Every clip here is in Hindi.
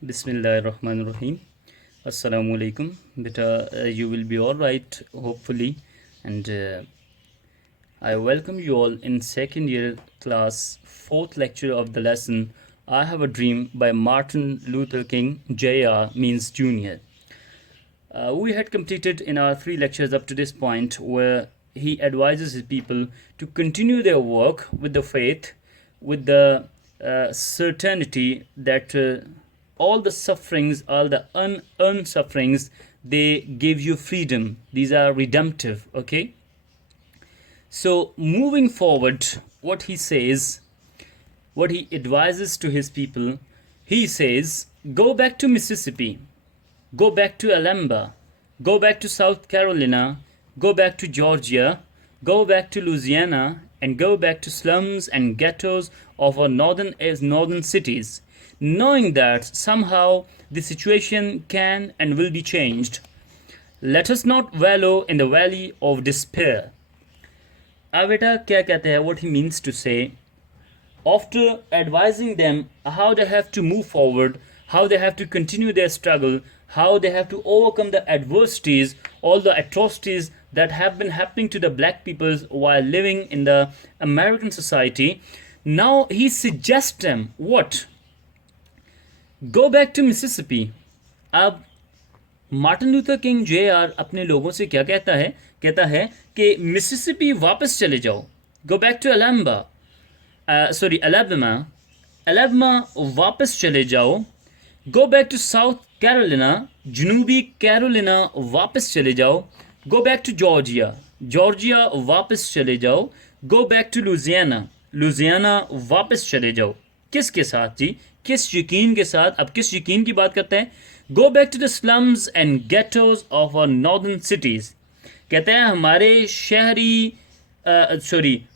Bismillahirrahmanirrahim. Assalamu alaikum. Beta, you will be all right, hopefully. And I welcome you all in second year class, fourth lecture of the lesson I Have a Dream by Martin Luther King, Jr. means Junior. We had completed in our 3 lectures up to this point where he advises his people to continue their work with the faith, with the certainty that all the sufferings, all the unearned sufferings, they give you freedom. These are redemptive, okay? So, moving forward, what he says, what he advises to his people, he says, go back to Mississippi, go back to Alabama, go back to South Carolina, go back to Georgia, go back to Louisiana, and go back to slums and ghettos of our northern cities, knowing that somehow the situation can and will be changed. Let us not wallow in the valley of despair. अब बेटा क्या कहते हैं, what he means to say, after advising them how they have to move forward, how they have to continue their struggle, how they have to overcome the adversities, all the atrocities that have been happening to the black peoples while living in the American society, now he suggests them what? Go back to Mississippi. अब मार्टिन लूथर किंग Jr. अपने लोगों से क्या कहता है कि मिसिसिपी वापस चले जाओ. गो बैक टू अलाबामा वापस चले जाओ. Go back to South Carolina, जनूबी कैरोलिना वापस चले जाओ. गो बैक टू जॉर्जिया वापस चले जाओ. गो बैक टू लुजियाना वापस चले जाओ. किसके साथ जी? किस यकीन के साथ? अब किस यकीन की बात करते हैं? Go back to the slums and ghettos of our northern cities. कहते हैं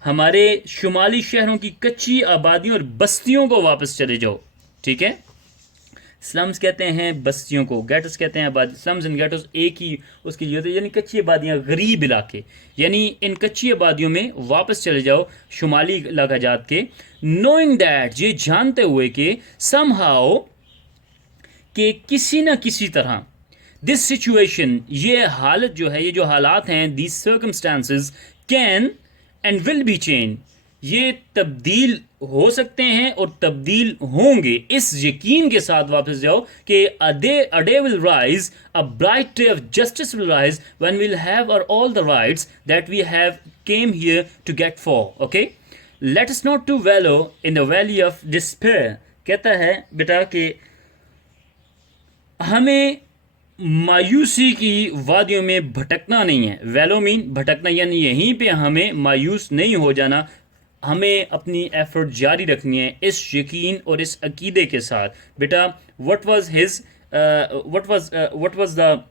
हमारे शुमाली शहरों की कच्ची आबादियों और बस्तियों को वापस चले जाओ. ठीक है, स्लम्स कहते हैं बस्तियों को, गेटोस कहते हैं आबादी. स्लम्स एंड गेटोस एक ही उसकी जो यानी कच्ची आबादियाँ, गरीब इलाके, यानी इन कच्ची आबादियों में वापस चले जाओ शुमाली इलाका जात के. नोइंग दैट, ये जानते हुए कि समहाउ कि किसी न किसी तरह दिस सिचुएशन, ये हालत जो है, ये जो हालात हैं, this circumstances can and will be change, ये तब्दील हो सकते हैं और तब्दील होंगे. इस यकीन के साथ वापस जाओ कि a day will rise, a bright day of justice will rise when we will have all the rights that we have came here to get for. Okay, let us not to wallow in the valley of despair. कहता है बेटा कि हमें मायूसी की वादियों में भटकना नहीं है. वैलो मीन भटकना, यानी यहीं पे हमें मायूस नहीं हो जाना. हमें अपनी एफर्ट जारी रखनी है इस यकीन और इस अकीदे के साथ. बेटा, what was the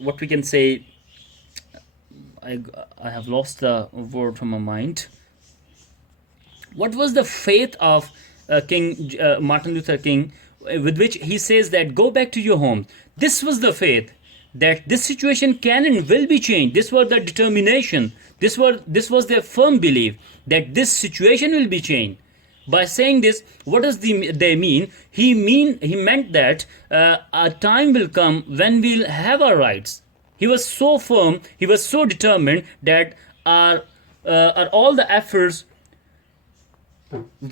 what we can say, I have lost the word from my mind. What was the faith of Martin Luther King, with which he says that go back to your home? This was the faith that this situation can and will be changed. This was the determination. This was their firm belief that this situation will be changed. By saying this, what does they mean? He meant that a time will come when we'll have our rights. He was so firm, he was so determined that our all the efforts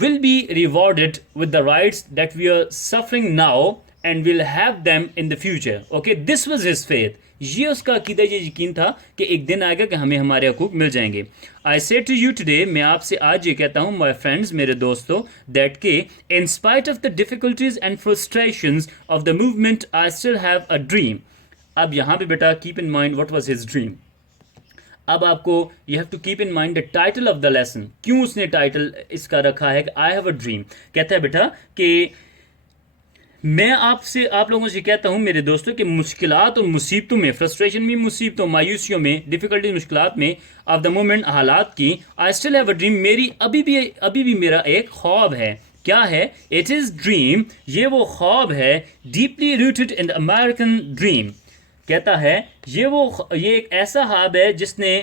will be rewarded with the rights that we are suffering now and will have them in the future. Okay, this was his faith. ये उसका अकीदा, ये यकीन था कि एक दिन आएगा कि हमें हमारे हकूक मिल जाएंगे. आई से टू यू टुडे, मैं आपसे आज ये कहता हूँ माय फ्रेंड्स, मेरे दोस्तों, दैट के in spite of the difficulties and frustrations of the movement I still have a dream. अब यहाँ पे बेटा keep in mind what was his dream. अब आपको you have to keep in mind the title of the lesson. क्यों उसने टाइटल इसका रखा है कि आई हैव अ ड्रीम. कहता है बेटा कि मैं आप लोगों से कहता हूं मेरे दोस्तों कि मुश्किलात और मुसीबतों में, फ्रस्ट्रेशन में, मुसीबतों, मायूसियों में, डिफिकल्टी, मुश्किलात में, ऑफ द मोमेंट, हालात की, आई स्टिल हैव अ ड्रीम, मेरी अभी भी मेरा एक ख्वाब है. क्या है? इट इज़ ड्रीम, ये वो ख्वाब है, deeply rooted in the American dream. कहता है ये एक ऐसा ख्वाब है जिसने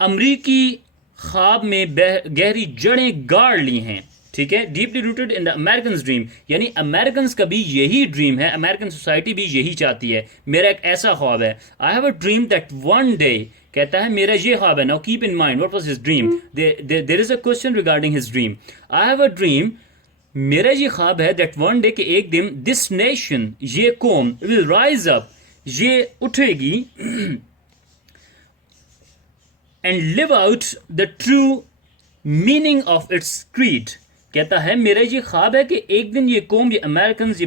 अमरीकी ख्वाब में गहरी जड़ें गाड़ ली हैं. ठीक है, deeply rooted in the American dream, यानी अमेरिकन का भी यही ड्रीम है, अमेरिकन सोसाइटी भी यही चाहती है। मेरा एक ऐसा ख्वाब है, I have a dream that one day, कहता है मेरा ये ख्वाब है। Now keep in mind what was his dream, there is a question regarding his dream. I have a dream, मेरा ये ख्वाब है दैट वन डे, के एक दिन, दिस नेशन, ये कौम, विल राइज अप, ये उठेगी, and live out the true meaning of its creed. कहता है मेरा ये ख्वाब है कि एक दिन ये कौम, ये अमेरिकन, ये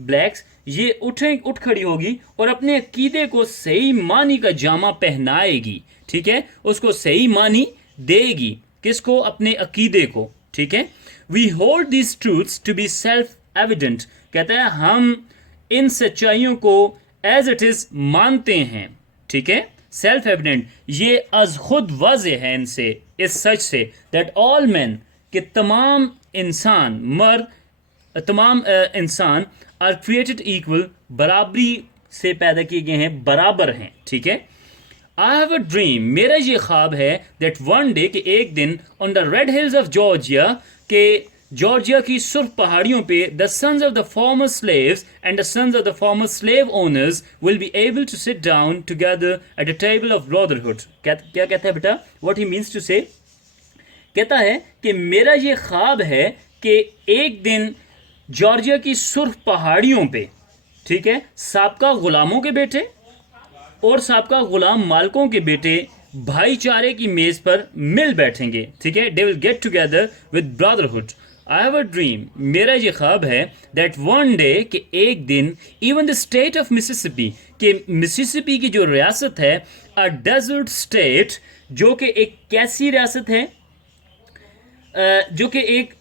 ब्लैक्स, ये उठ खड़ी होगी और अपने अकीदे को सही मानी का जामा पहनाएगी, ठीक है, उसको सही मानी देगी, किसको, अपने अकीदे को, ठीक है। We hold these truths to be self evident, कहता है हम इन सच्चाइयों को एज इट इज मानते हैं, ठीक है, सेल्फ एविडेंट, ये अज खुद वाज़ेह है इनसे, इस सच से, दैट ऑल मैन, कि तमाम इंसान, मर्द, तमाम इंसान, आर क्रिएटेड इक्वल, बराबरी से पैदा किए गए हैं, बराबर हैं, ठीक है। आई हैव अ ड्रीम, मेरा ये ख्वाब है, दैट वन डे, कि एक दिन, on the red hills of Georgia, के जॉर्जिया की सुर्ख पहाड़ियों पे, the sons of the former slaves and the sons of the former slave owners will be able to sit down together at the table of brotherhood. क्या कहता है बेटा, व्हाट ही मीन्स टू से, कहता है कि मेरा ये ख्वाब है कि एक दिन जॉर्जिया की सुर्ख पहाड़ियों पे, ठीक है, साबका गुलामों के बेटे और साबका गुलाम मालकों के बेटे भाईचारे की मेज पर मिल बैठेंगे, ठीक है, they will get together with brotherhood. I have a dream, मेरा ये ख्वाब है, दैट वन डे, कि एक दिन, even the state of Mississippi, कि मिसिसिपी की जो रियासत है, अ डेजर्ट स्टेट, जो कि एक कैसी रियासत है, जो कि एक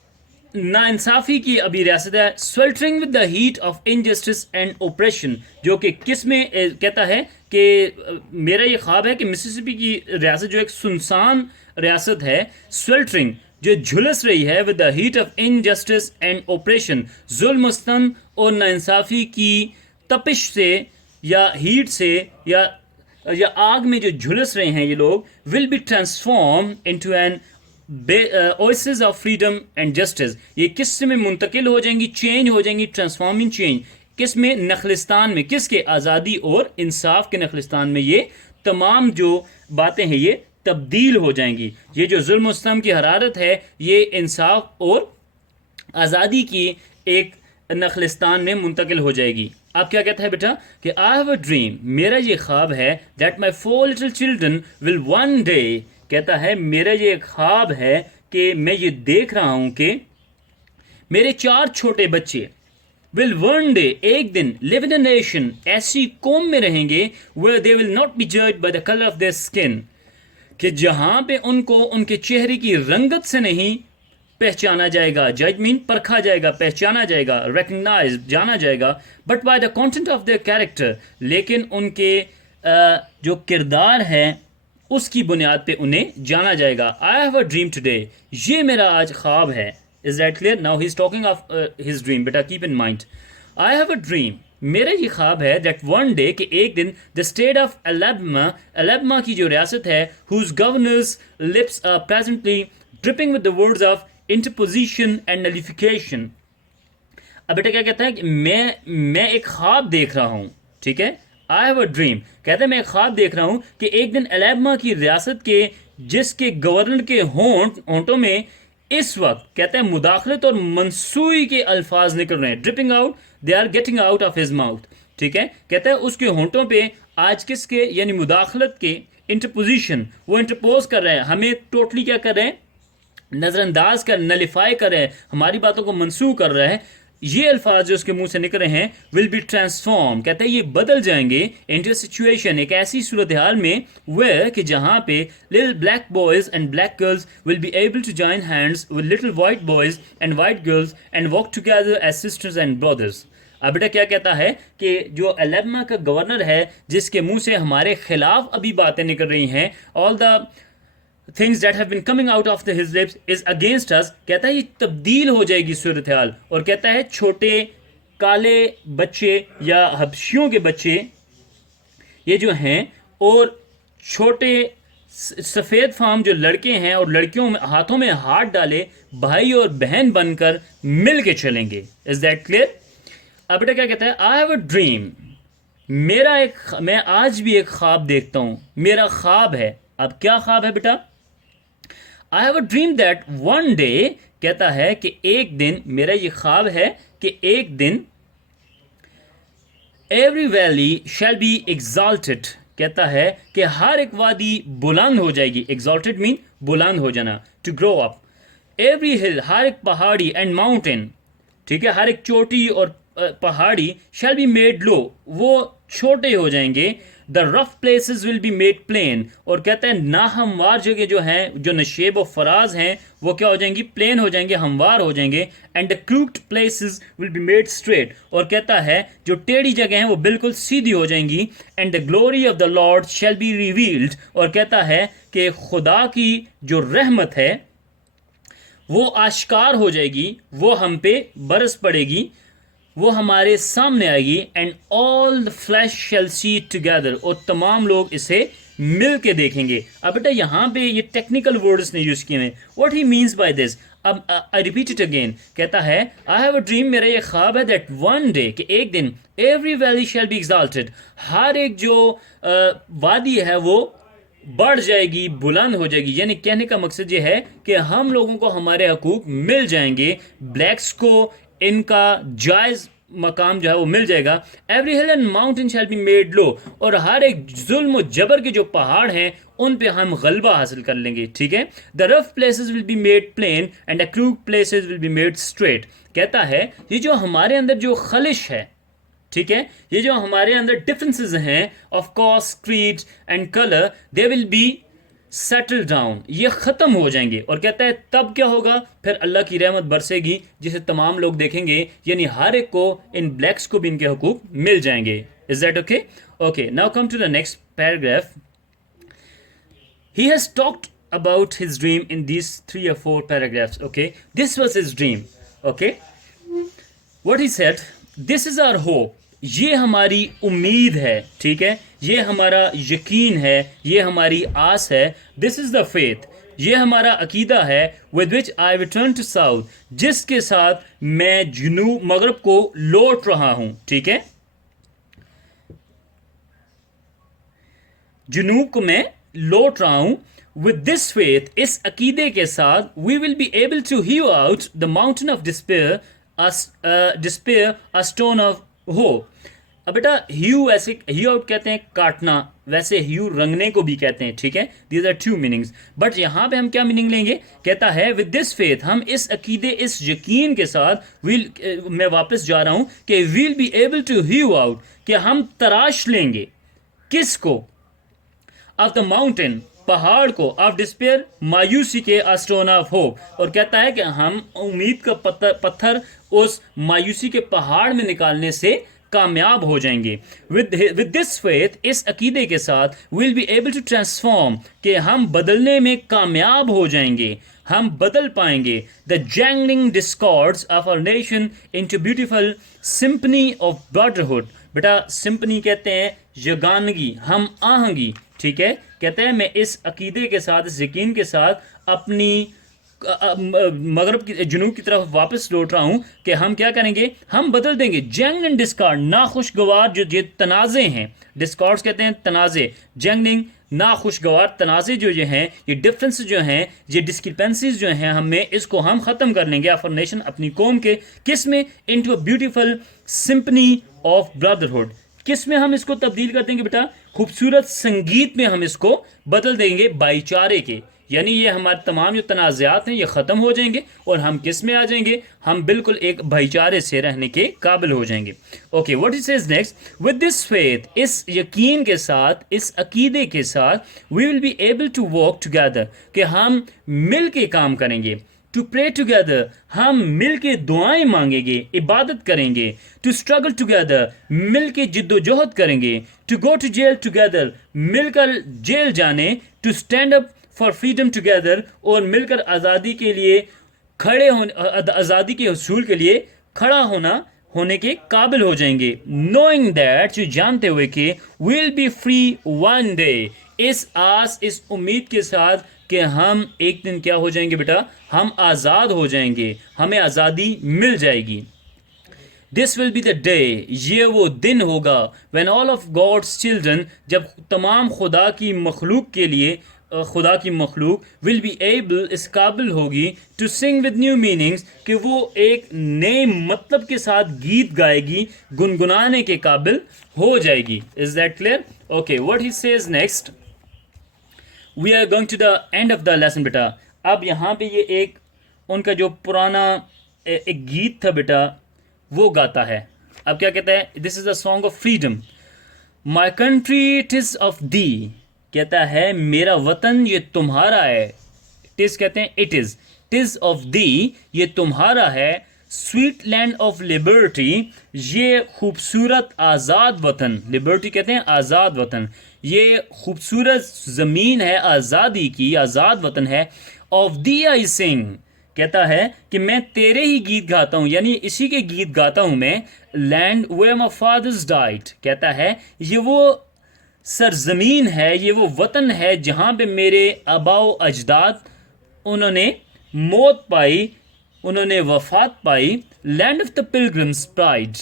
नाइंसाफ़ी की अभी रियासत है, sweltering with the heat of injustice and oppression, जो कि किस में, कहता है कि मेरा ये ख्वाब है कि मिसिसिपी की रियासत, जो एक सुनसान रियासत है, स्वेल्टरिंग, जो झुलस रही है, with the heat of injustice and oppression, जुल्म, स्तन और नाइंसाफ़ी की तपिश से, या हीट से, या आग में जो झुलस रहे हैं ये लोग, will be transform into an oasis of freedom and justice, ये किस में मुंतकिल हो जाएंगी, चेंज हो जाएंगी, ट्रांसफॉर्मिंग चेंज, किस में, नखलिस्तान में, किसके, आज़ादी और इंसाफ के नखलिस्तान में, ये तमाम जो बातें हैं ये तब्दील हो जाएंगी। ये जो जुल्म सितम की हरारत है, ये इंसाफ और आज़ादी की एक नखलिस्तान में मुंतकिल हो जाएगी। आप क्या कहता है बेटा, कि आई हैव अ ड्रीम, मेरा ये ख्वाब है, that my 4 little children will one day, कहता है मेरा ये ख्वाब है कि मैं ये देख रहा हूं कि मेरे 4 छोटे बच्चे, विल वन डे, एक दिन, लिव इन अ नेशन, ऐसी कौम में रहेंगे, where they will not be judged by the colour of their skin, कि जहां पे उनको उनके चेहरे की रंगत से नहीं पहचाना जाएगा, जजमेंट परखा जाएगा, पहचाना जाएगा, रिकग्नाइज, जाना जाएगा, but by the content of their character, लेकिन उनके जो किरदार है उसकी बुनियाद पे उन्हें जाना जाएगा। I have a dream today, ये मेरा आज ख्वाब है। Is that clear? Now he is talking of his dream, बेटा keep in mind, I have a dream, मेरा ये ख्वाब है, दैट वन डे, कि एक दिन, द स्टेट ऑफ अलेबमा की जो रियासत है, whose governor's lips are presently dripping with the words of interposition and nullification. अब बेटा क्या कहता है कि मैं एक ख्वाब देख रहा हूं, ठीक है, आई हैव अ ड्रीम, कहते हैं मैं एक ख्वाब देख रहा हूं कि एक दिन अलेबमा की रियासत के, जिसके गवर्नर के होंठों में इस वक्त, कहते हैं, मुदाखलत और मनसूई के अल्फाज निकल रहे हैं, dripping out, they are getting out of his mouth, ठीक है, कहते हैं उसके होंठों पे आज किसके, यानी मुदाखलत के, इंटरपोजिशन, वो इंटरपोज कर रहे हैं, हमें टोटली क्या कर रहे हैं, नज़रअंदाज कर, नलिफाई कर रहे हैं, हमारी बातों को मनसूख कर रहे हैं। ये अल्फाज जो उसके मुंह से निकल रहे हैं, विल बी ट्रांसफॉर्म, कहते हैं ये बदल जाएंगे, इनटू सिचुएशन, एक ऐसी सूरत हाल में, वेयर, कि जहां पे little black boys and black girls will be able to join hands with little white boys and white girls and walk together as sisters and brothers. अब बेटा क्या कहता है कि जो अलेबमा का गवर्नर है, जिसके मुंह से हमारे खिलाफ अभी बातें निकल रही हैं, all the things that have been coming out of his lips is against us, कहता है ये तब्दील हो जाएगी सूरत हाल, और कहता है छोटे काले बच्चे या हबशियों के बच्चे ये जो हैं, और छोटे सफ़ेद फार्म जो लड़के हैं और लड़कियों में हाथों में हाथ डाले भाई और बहन बनकर मिल के चलेंगे। Is that clear? अब बेटा क्या कहता है, आई हैव अ ड्रीम, मैं आज भी एक ख्वाब देखता हूं, मेरा ख्वाब है। अब क्या ख्वाब है बेटा? आई have a dream that one day, कहता है कि एक दिन, मेरा ये ख्वाब है कि एक दिन every valley shall be exalted, कहता है कि हर एक वादी बुलंद हो जाएगी। एग्जॉल्टेड मीन बुलंद हो जाना, टू ग्रो अप। एवरी हिल, हर एक पहाड़ी, एंड माउंटेन, ठीक है, हर एक चोटी और पहाड़ी, शैल बी मेड लो, वो छोटे हो जाएंगे। The rough places will be made plain, और कहता है ना हमवार जगह जो हैं, जो नशेब और फराज हैं, वो क्या हो जाएंगी? प्लेन हो जाएंगे, हमवार हो जाएंगे। And the crooked places will be made straight, और कहता है जो टेढ़ी जगह हैं वो बिल्कुल सीधी हो जाएंगी। And the glory of the Lord shall be revealed, और कहता है कि खुदा की जो रहमत है वो आश्कार हो जाएगी, वो हम पे बरस पड़ेगी, वो हमारे सामने आएगी। And all the flesh shall see together, और तमाम लोग इसे मिल के देखेंगे। अब बेटा यहाँ पे ये टेक्निकल वर्ड्स ने यूज किए हैं। What he means by this, अब आई रिपीट इट अगेन, कहता है आई हैव अ ड्रीम, मेरा ये ख्वाब है, दैट वन डे, कि एक दिन, every valley shall be exalted, हर एक जो वादी है वो बढ़ जाएगी, बुलंद हो जाएगी। यानी कहने का मकसद ये है कि हम लोगों को हमारे हकूक मिल जाएंगे, ब्लैक्स को इनका जायज़ मकाम जो है वो मिल जाएगा। Every hill and mountain shall be made low, और हर एक जुल्म और जबर के जो पहाड़ हैं उन पे हम गलबा हासिल कर लेंगे, ठीक है। The rough places will be made plain and the crook places will be made straight, कहता है ये जो हमारे अंदर जो खलिश है, ठीक है, ये जो हमारे अंदर डिफरेंसेस हैं of cos, creed and colour, they will be settle down, ये ख़त्म हो जाएंगे। और कहता है तब क्या होगा, फिर अल्लाह की रहमत बरसेगी जिसे तमाम लोग देखेंगे, यानी हर एक को, इन ब्लैक्स को भी इनके हुकूक मिल जाएंगे। Is that okay? Okay, now come to the next paragraph. He has talked about his dream in these 3 or 4 paragraphs. Okay, this was his dream. Okay, what he said, this is our hope, ये हमारी उम्मीद है, ठीक है, ये हमारा यकीन है, ये हमारी आस है। दिस इज़ द फेथ, ये हमारा अकीदा है। With which I return to South, जिसके साथ मैं जुनूब मगरब को लौट रहा हूँ, ठीक है, जुनूब को मैं लौट रहा हूँ। विद दिस फेथ, इस अकीदे के साथ, we will be able to hew out the mountain of despair, a stone of hope. अब बेटा ह्यू, ऐसे ह्यू आउट कहते हैं काटना, वैसे ह्यू रंगने को भी कहते हैं, ठीक है। दीज आर 2 मीनिंग्स, बट यहाँ पे हम क्या मीनिंग लेंगे? कहता है विद दिस फेथ, हम इस अकीदे, इस यकीन के साथ मैं वापस जा रहा हूँ कि we'll be able to hew out, कि हम तराश लेंगे किसको? ऑफ द माउंटेन, पहाड़ को, ऑफ डिस्पेयर, मायूसी के, अ स्टोन ऑफ होप। और कहता है कि हम उम्मीद का पत्थर उस मायूसी के पहाड़ में निकालने से कामयाब हो जाएंगे। विद दिस फेथ, इस अकीदे के साथ, will be able to transform, कि हम बदलने में कामयाब हो जाएंगे, हम बदल पाएंगे। The jangling discords of our nation into beautiful symphony of brotherhood. बेटा सिंपनी कहते हैं यगानगी, हम आहंगी, ठीक है। कहते हैं मैं इस अकीदे के साथ, इस यकीन के साथ अपनी मगरब की, जुनूब की तरफ वापस लौट रहा हूं कि हम क्या करेंगे, हम बदल देंगे। जंग एंड डिस्कार्ड, नाखुशगवार जो ये तनाज़े हैं, डिस्कॉर्ड्स कहते हैं तनाज़े, जंगिंग नाखुशगवार तनाज़े जो ये हैं, ये डिफरेंस जो हैं, ये डिस्क्रिपेंसीज जो हैं हमें, इसको हम ख़त्म कर लेंगे ऑफ नेशन, अपनी कौम के, किस में? Into a beautiful symphony of brotherhood. किस में हम इसको तब्दील कर देंगे बेटा? खूबसूरत संगीत में हम इसको बदल देंगे, भाईचारे के। यानी ये हमारे तमाम जो तनाज़ात हैं ये ख़त्म हो जाएंगे, और हम किस में आ जाएंगे? हम बिल्कुल एक भाईचारे से रहने के काबिल हो जाएंगे। Okay, what it says next, with this faith, इस यकीन के साथ, इस अकीदे के साथ, we will be able to work together, कि हम मिल के काम करेंगे। टू प्रे टुगेदर, हम मिल के दुआएं मांगेंगे, इबादत करेंगे। टू स्ट्रगल टुगेदर, मिल के जिद्दोजहद करेंगे। To go to jail together, मिलकर जेल जाने। To stand up for freedom together, और मिलकर आज़ादी के लिए खड़े होने, आज़ादी के हसूल के लिए खड़ा होना होने के काबिल हो जाएंगे, नोइंग दैट, जो जानते हुए कि will be free one day, इस आस इस उम्मीद के साथ कि हम एक दिन क्या हो जाएंगे बेटा, हम आज़ाद हो जाएंगे, हमें आज़ादी मिल जाएगी। This will be the day, ये वो दिन होगा, when all of God's children, जब तमाम खुदा की मखलूक के लिए खुदा की मखलूक विल बी एबल, इस काबिल होगी, to sing with new meanings, कि वो एक नए मतलब के साथ गीत गाएगी, गुनगुनाने के काबिल हो जाएगी। Is that clear? Okay, what he says next, we are going to the end of the lesson बेटा। अब यहाँ पे ये एक उनका जो पुराना एक गीत था बेटा, वो गाता है। अब क्या कहता है, this is a song of freedom, my country it is of the, कहता है मेरा वतन ये तुम्हारा है, टिज कहते हैं इट इज ऑफ दी, ये तुम्हारा है, स्वीट लैंड ऑफ लिबर्टी, ये खूबसूरत आज़ाद वतन, लिबर्टी कहते हैं आज़ाद वतन, ये खूबसूरत ज़मीन है आज़ादी की, आज़ाद वतन है, ऑफ दी आई सिंग, कहता है कि मैं तेरे ही गीत गाता हूँ, यानी इसी के गीत गाता हूँ मैं, land where my fathers died, कहता है ये वो सरजमीन है, ये वो वतन है जहाँ पे मेरे आबाओ अजदाद उन्होंने मौत पाई, उन्होंने वफात पाई, land of the pilgrim's pride,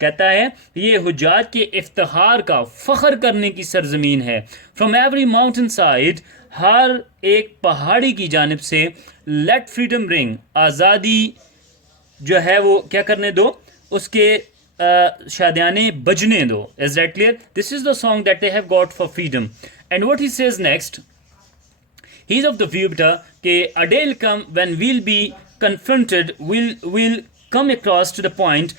कहता है ये हुज्जाज के इफ्तिखार का, फ़ख्र करने की सरजमीन है, फ्रॉम एवरी माउंटेन साइड, हर एक पहाड़ी की जानिब से, लेट फ्रीडम रिंग, आज़ादी जो है वो क्या करने दो, उसके शादियाने बजने दो। Is that clear? This is the song that they have got for freedom. And what he says next, he is of the view बेटा कि a day will come when we'll be confronted, we'll come across to the point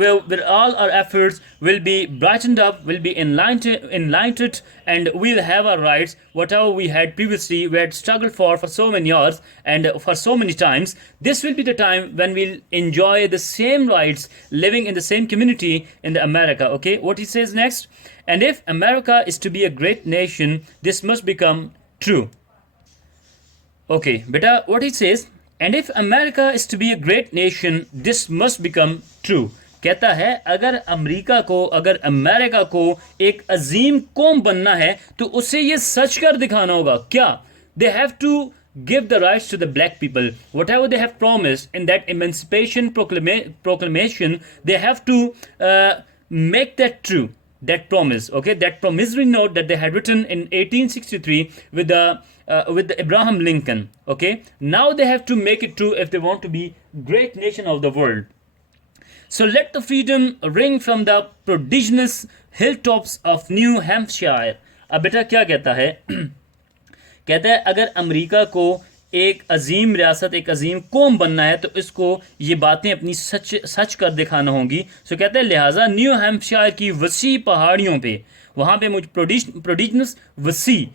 where all our efforts will be brightened up, will be enlightened, and we'll have our rights, whatever we had previously, we had struggled for so many years and for so many times. This will be the time when we'll enjoy the same rights, living in the same community in the America. Okay, what he says next, and if America is to be a great nation, this must become true. Okay, beta, what it says, and if America is to be a great nation, this must become true. कहता है अगर अमेरिका को, अगर अमेरिका को एक अजीम कौम बनना है तो उसे ये सच कर दिखाना होगा। क्या? They have to give the rights to the black people. Whatever they have promised in that emancipation proclamation, they have to make that true. That promise, okay, that promissory note that they had written in 1863 with the Abraham Lincoln, okay, now they have to make it true if they want to be great nation of the world. So let the freedom ring from the prodigious hilltops of New Hampshire. अब बेटा क्या कहता है कहता है अगर अमेरिका को एक अजीम रियासत, एक अजीम कौम बनना है तो इसको ये बातें अपनी सच कर दिखाना होंगी। सो कहते हैं लिहाजा न्यू हैम्पशायर की वसी पहाड़ियों पे, वहाँ पे मुझे प्रोडिजिनस वसी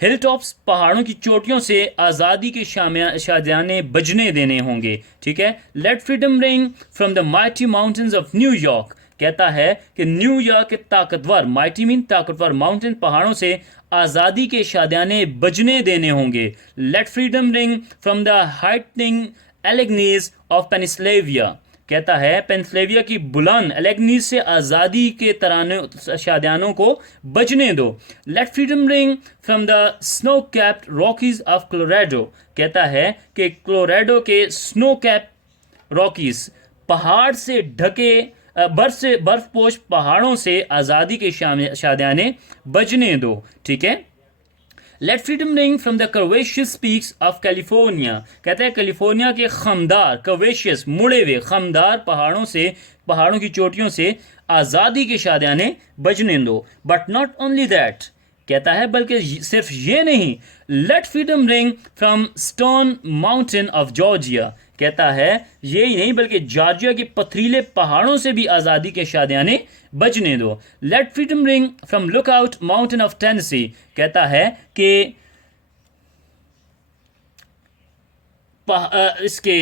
हिल टॉप्स, पहाड़ों की चोटियों से आज़ादी के शादियाने बजने देने होंगे। ठीक है, let freedom ring from the mighty mountains of New York, कहता है कि न्यूयॉर्क के ताकतवर, माइटी मीन ताकतवर, माउंटेन पहाड़ों से आज़ादी के शादियाने बजने देने होंगे। Let freedom ring from the heightening Alleghenies of Pennsylvania, कहता है पेनिसलेविया की बुलंद एलेग्नीज से आज़ादी के तराने शादियानों को बजने दो। Let freedom ring from the snow capped Rockies of Colorado, कहता है कि कोलोराडो के स्नो कैप रॉकीज, पहाड़ से ढके बर्फपोश पहाड़ों से आज़ादी के शादियाने बजने दो। ठीक है, let freedom ring from the curvaceous peaks of California, कहता है कैलिफोर्निया के खमदार, कर्वेशियस मुड़े हुए खमदार पहाड़ों से, पहाड़ों की चोटियों से आज़ादी के शादियाने बजने दो। बट नॉट ओनली दैट, कहता है बल्कि सिर्फ ये नहीं, let freedom ring from Stone Mountain of Georgia, कहता है ये ही नहीं बल्कि जॉर्जिया के पथरीले पहाड़ों से भी आज़ादी के शादियाने बजने दो। Let freedom ring from Lookout Mountain of Tennessee, कहता है कि इसके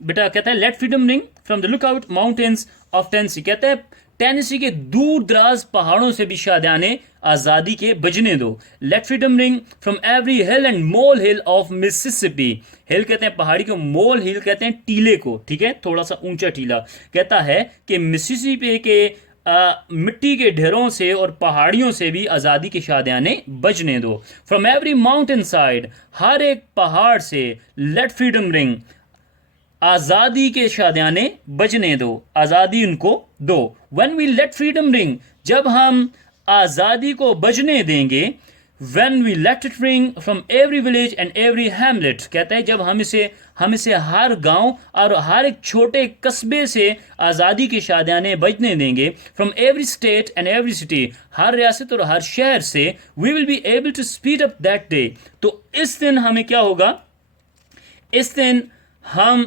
बेटा कहता है let freedom ring from the Lookout Mountains of Tennessee, कहता है टेनेसी के दूर दराज पहाड़ों से भी शादियाने आज़ादी के बजने दो। Let freedom ring from every hill and molehill of Mississippi. Hill कहते हैं पहाड़ी को, मोल हिल कहते हैं टीले को, ठीक है, थोड़ा सा ऊंचा टीला। कहता है कि मिसिसिपी के मिट्टी के ढेरों से और पहाड़ियों से भी आज़ादी के शादियाने बजने दो। फ्रॉम एवरी माउंटेन साइड, हर एक पहाड़ से लेट फ्रीडम रिंग, आज़ादी के शादियाने बजने दो, आज़ादी उनको दो। When we let freedom ring, जब हम आज़ादी को बजने देंगे, when we let it ring from every village and every hamlet, कहता है जब हम इसे हर गांव और हर एक छोटे कस्बे से आज़ादी के शादियाने बजने देंगे। From every state and every city, हर रियासत और हर शहर से, we will be able to speed up that day. तो इस दिन हमें क्या होगा, इस दिन हम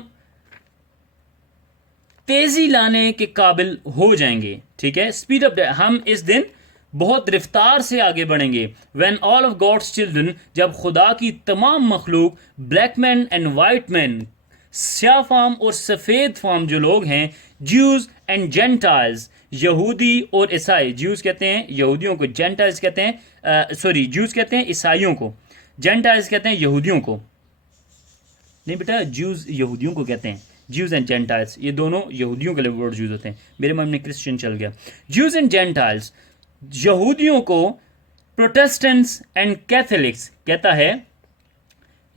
तेजी लाने के काबिल हो जाएंगे, ठीक है, स्पीड अप, हम इस दिन बहुत रफ्तार से आगे बढ़ेंगे। When all of God's children, जब खुदा की तमाम मखलूक, black man and white man, स्याह फाम और सफ़ेद फाम जो लोग हैं, ज्यूज एंड जेंटाइल्स, यहूदी और ईसाई, ज्यूज कहते हैं यहूदियों को, जेंटाइल्स कहते हैं सॉरी ज्यूज कहते हैं ईसाइयों को, जेंटाइल्स कहते हैं यहूदियों को। नहीं बेटा, ज्यूज यहूदियों को कहते हैं, ज्यूज एंड जेंटाइल्स ये दोनों यहूदियों के लिए वर्ड यूज होते हैं। मेरे मन में क्रिश्चियन चल गया। ज्यूज एंड जेंटाइल्स, यहूदियों को, प्रोटेस्टेंट्स एंड कैथोलिक्स, कहता है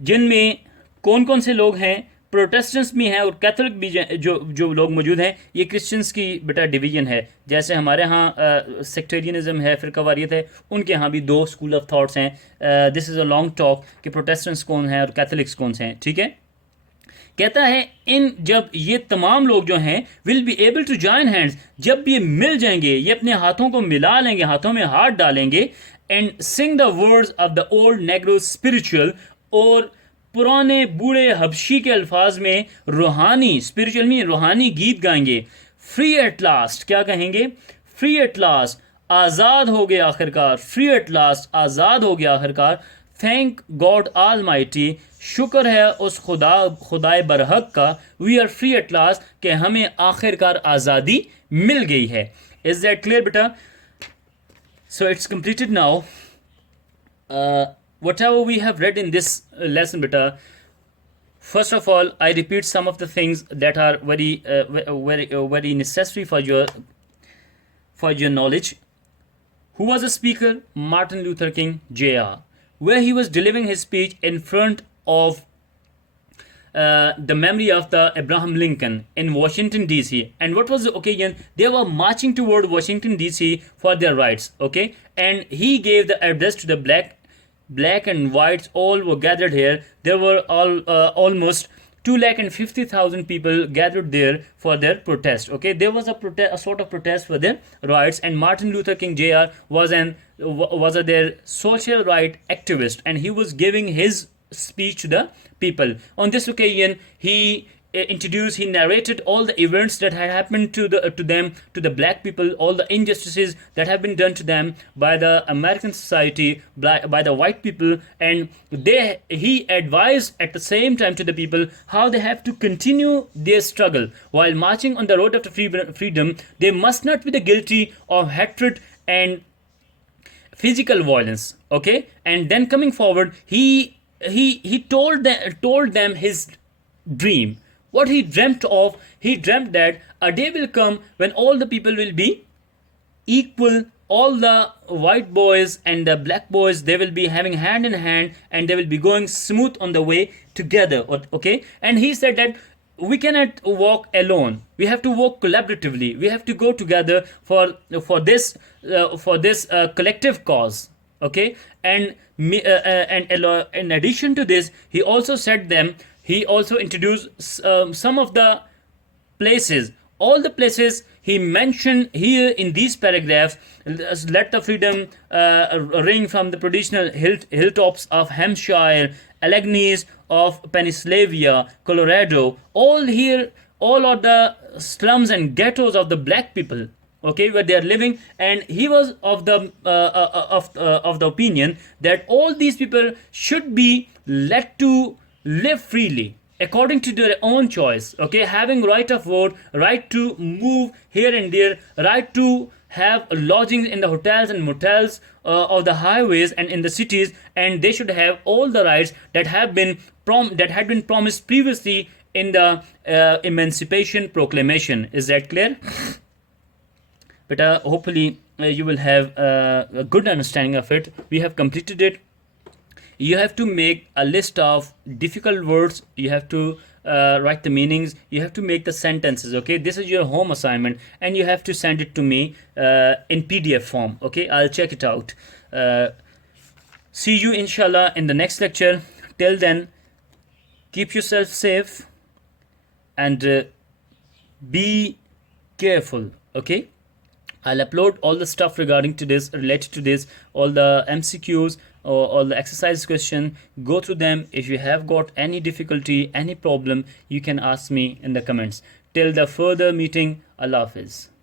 जिनमें कौन कौन से लोग हैं, प्रोटेस्टेंट्स भी हैं और कैथोलिक भी जो लोग मौजूद हैं। ये क्रिश्चियंस की बेटा डिवीजन है, जैसे हमारे यहाँ सेक्टेरियनिज्म है, फिरकावारियत है, उनके यहाँ भी दो स्कूल ऑफ थॉट्स हैं। This is a long talk कि प्रोटेस्टेंट्स कौन हैं और कैथोलिक्स कौन से हैं, ठीक है। कहता है इन जब ये तमाम लोग जो हैं will be able to join hands, जब ये मिल जाएंगे, ये अपने हाथों को मिला लेंगे, हाथों में हाथ डालेंगे, and Singh the words of the old Negro spiritual, और पुराने बूढ़े हबशी के अल्फाज में रूहानी, स्पिरिचुअल में रूहानी गीत गाएंगे। फ्री एट लास्ट, क्या कहेंगे, फ्री एट लास्ट, आज़ाद हो गए आखिरकार, फ्री एट लास्ट, आज़ाद हो गया आखिरकार। थैंक गॉड ऑल माइटी, शुक्र है उस खुदाए बरहक का, we are free at last, कि हमें आखिरकार आज़ादी मिल गई है। इज दैट क्लियर बेटा? So it's completed now. Whatever we have read in this lesson beta, first of all I repeat some of the things that are very necessary for your knowledge. Who was a speaker? Martin Luther King Jr., where he was delivering his speech in front of the memory of the Abraham Lincoln in Washington DC. And what was the occasion? They were marching toward Washington DC for their rights, okay, and he gave the address to the black and whites, all were gathered here. There were almost 250,000 people gathered there for their protest, okay. There was a sort of protest for their rights, and Martin Luther King Jr. was their social right activist, and he was giving his speech to the people. On this occasion, he narrated all the events that had happened to the black people, all the injustices that have been done to them by the American society, by the white people, and he advised at the same time to the people how they have to continue their struggle while marching on the road of freedom. They must not be the guilty of hatred and physical violence, okay. And then coming forward, he told them his dream. What he dreamt of, he dreamt that a day will come when all the people will be equal. All the white boys and the black boys, they will be having hand in hand, and they will be going smooth on the way together, okay. And he said that we cannot walk alone, we have to walk collaboratively, we have to go together for this collective cause, okay. And in addition to this, he also introduced some of the places, all the places he mentioned here in these paragraphs. Let the freedom ring from the traditional hilltops of Hampshire, Alleghenies of Pennsylvania, Colorado, all are the slums and ghettos of the black people, okay, where they are living. And he was of the opinion that all these people should be let to live freely according to their own choice, okay, having right of vote, right to move here and there, right to have lodgings in the hotels and motels of the highways and in the cities, and they should have all the rights that have been promised previously in the Emancipation Proclamation. Is that clear? But hopefully you will have a good understanding of it. We have completed it. You have to make a list of difficult words. You have to write the meanings. You have to make the sentences. Okay, this is your home assignment, and you have to send it to me in PDF form. Okay, I'll check it out. See you inshallah in the next lecture. Till then, keep yourself safe and be careful. Okay, I'll upload all the stuff regarding to this, related to this, all the MCQs or all the exercise question. Go through them. If you have got any difficulty, any problem, you can ask me in the comments. Till the further meeting, Allah Hafiz.